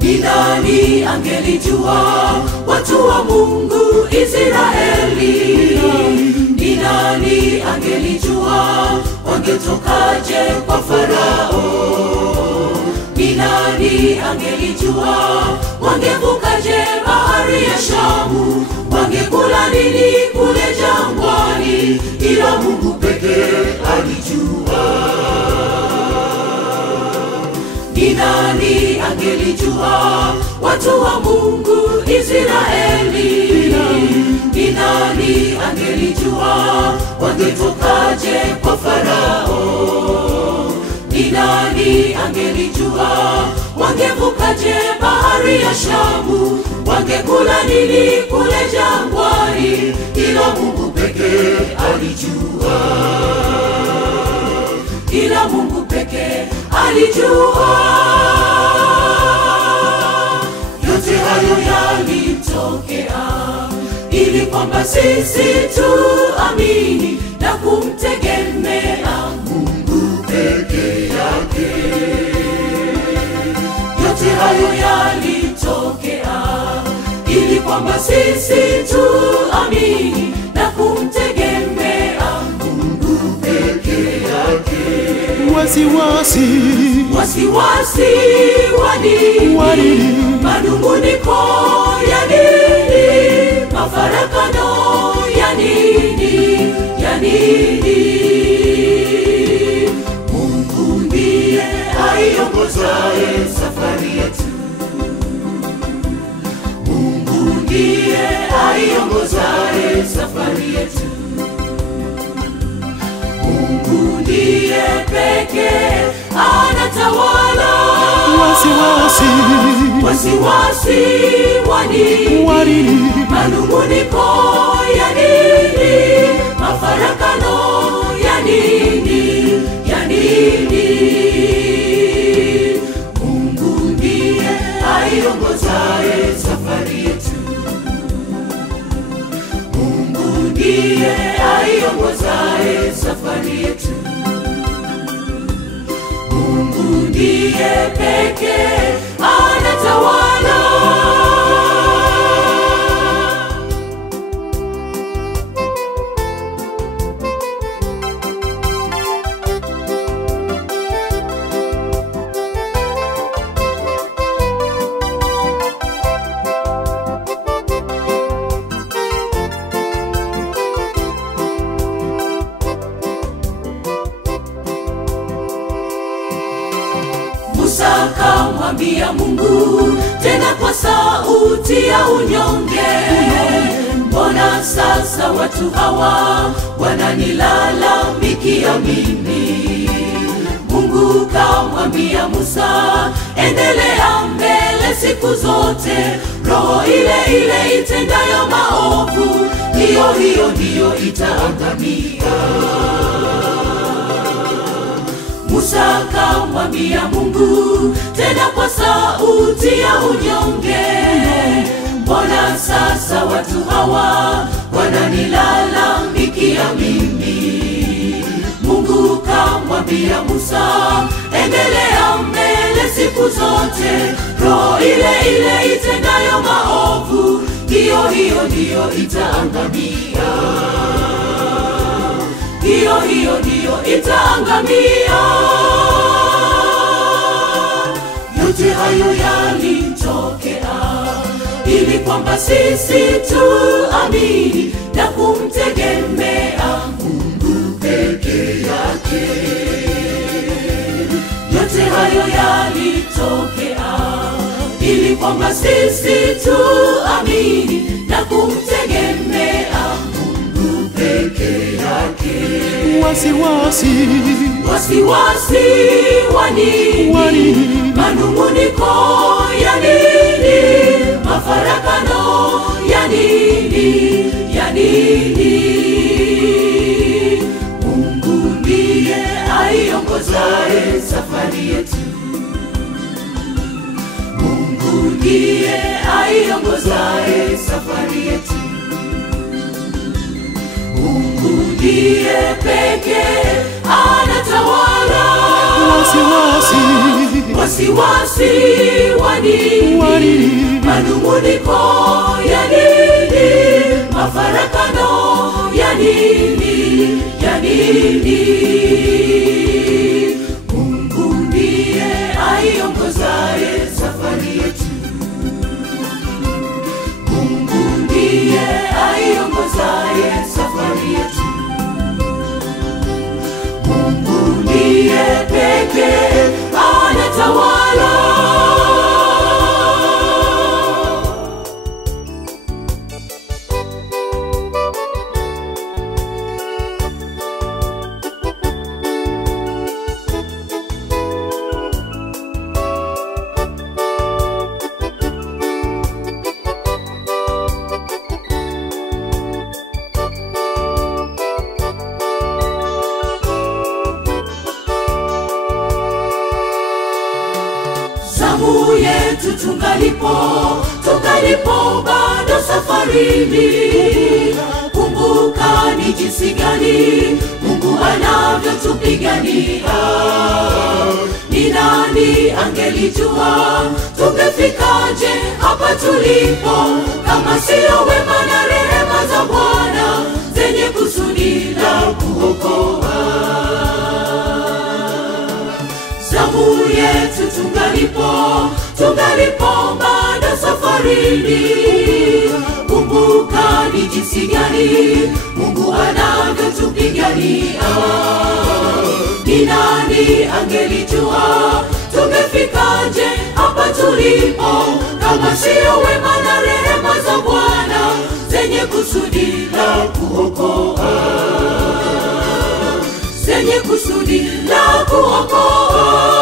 Ni nani angelijua watu wa Mungu Israeli? Ni nani angelijua wangetokaje kwa Farao? Ni nani angelijua wangevukaje bahari ya Shamu? Wangekula nini kule jangwani? Ila Mungu pekee alijua. Ni nani angelijua watu wa Mungu Israeli? Ni nani angelijua wangetokaje kwa Farao? Ni nani angelijua wangevukaje bahari ya Shamu? Wangekula nini kule jangwani? Ila Mungu pekee alijua. Ila Mungu pekee alijua. Yote hayo yalitokea ili kwamba sisi tuamini na kumtegemea Mungu pekee yake. Yote hayo yalitokea ili kwamba sisi tuamini na kumtegemea Mungu pekee yake. Wasiwasi wanini? Manunguniko ya nini? Mafarakano ya nini? Ya nini? Mungu ndiye aiongozaye safari yetu. Mungu ndiye aiongozaye safari yetu. Mungu ndiye pekee anatawala. Wasiwasi wanini? Manunguniko ya nini? Mafarakano ya nini? Ya nini? Mungu ndiye aiongozaye safari yetu. Mungu ndiye aiongozaye safari yetu. Mungu ndiye pekee anatawala. Musa akamwambia Mungu tena kwa sauti ya unyonge, mbona sasa watu hawa wananilalamikia mimi? Mungu kamwambia Musa, endelea mbele siku zote, roho ile ile itendayo maovu, hiyo ndiyo itaangamia. Musa akamwambia Mungu tena kwa sauti ya unyonge, mbona sasa watu hawa wananilalamikia mimi? Mungu kamwambia Musa, endelea mbele siku zote, roho ile ile itendayo maovu, hiyo ndiyo itaangamia. Hiyo ndiyo itaangamia. Yote hayo yalitokea ili kwamba sisi tuamini na kumtegemea Mungu pekee yake. Yote hayo yalitokea ili kwamba sisi tuamini na kumtegemea Mungu pekee yake. Wasiwasi wanini? Manunguniko ya nini? Mafarakano ndiye pekee anatawala. Wasiwasi wa nini? Manung'uniko ya nini? Mafarakano ya nini? Ya nini? Mungu ndiye aiongozaye safari yetu. Mungu ndiye aiongozaye safari yetu. Mungu ndiye pekee anatawala. Zamu yetu tungalipo bado safarini. Kumbuka ni jinsi gani Mungu anavyotupigania. Ni nani angelijua tungefikaje hapa tulipo, kama sio wema na rehema za Bwana zenye kusudi la kuokoa. Zamu yetu tungalipo bado safarini. Kumbuka ni jinsi gani Mungu anavyotupigania. Ni nani angelijua tungefikaje hapa tulipo, kama sio wema na rehema za Bwana zenye kusudi la kuokoa. Zenye kusudi la kuokoa.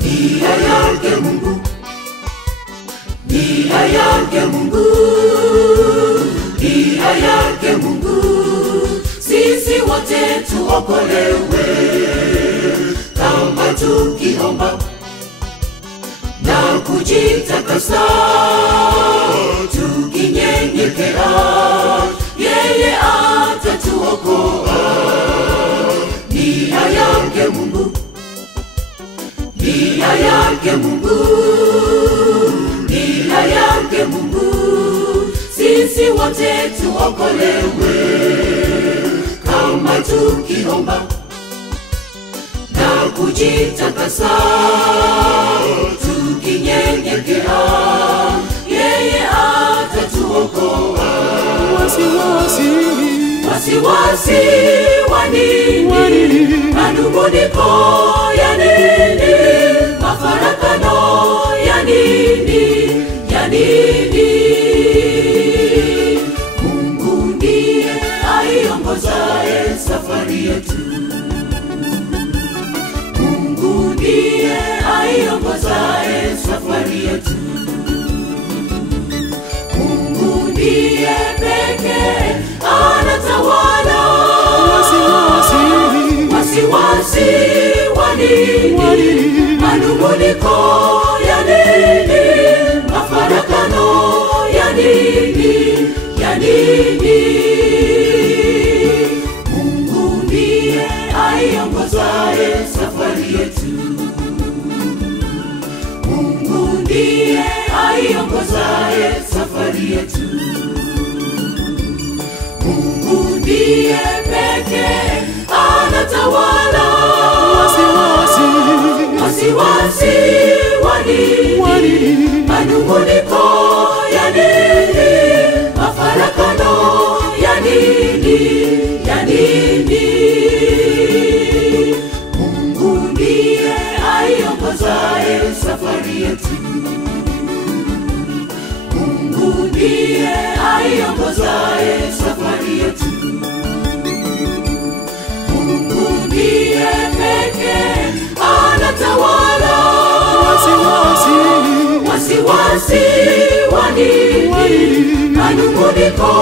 Nia yake Mungu, nia yake Mungu, nia yake Mungu, sisi wote tuokolewe. Kama tukiomba na kujitakasa, tukinyenyekea, yeye atatuokoa. Nia yake Mungu, nia yake Mungu, nia yake Mungu, sisi wote tuokolewe. Kama tukiomba na kujitakasa, tukinyenyekea, yeye atatuokoa. Wasiwasi wa nini? Manung'uniko ya nini? Mafarakano ya nini? Ya nini? Mungu ndiye aiongozaye safari yetu. Mungu ndiye aiongozaye safari yetu. Mungu ndiye pekee anatawala. Wasiwasi wa nini? Manung'uniko ya nini? Mafarakano ya nini? Ya nini? Mungu ndiye aiongozaye safari yetu. Mungu ndiye aiongozaye safari yetu. Mungu ndiye pekee anatawala. Wasiwasi wa nini? Manung'uniko ya nini? Mafarakano ya nini? Ya nini? Mungu ndiye aiongozaye safari yetu. Mungu ndiye aiongozaye safari yetu. Mungu ndiye pekee anatawala. Wasiwasi wa nini? Manung'uniko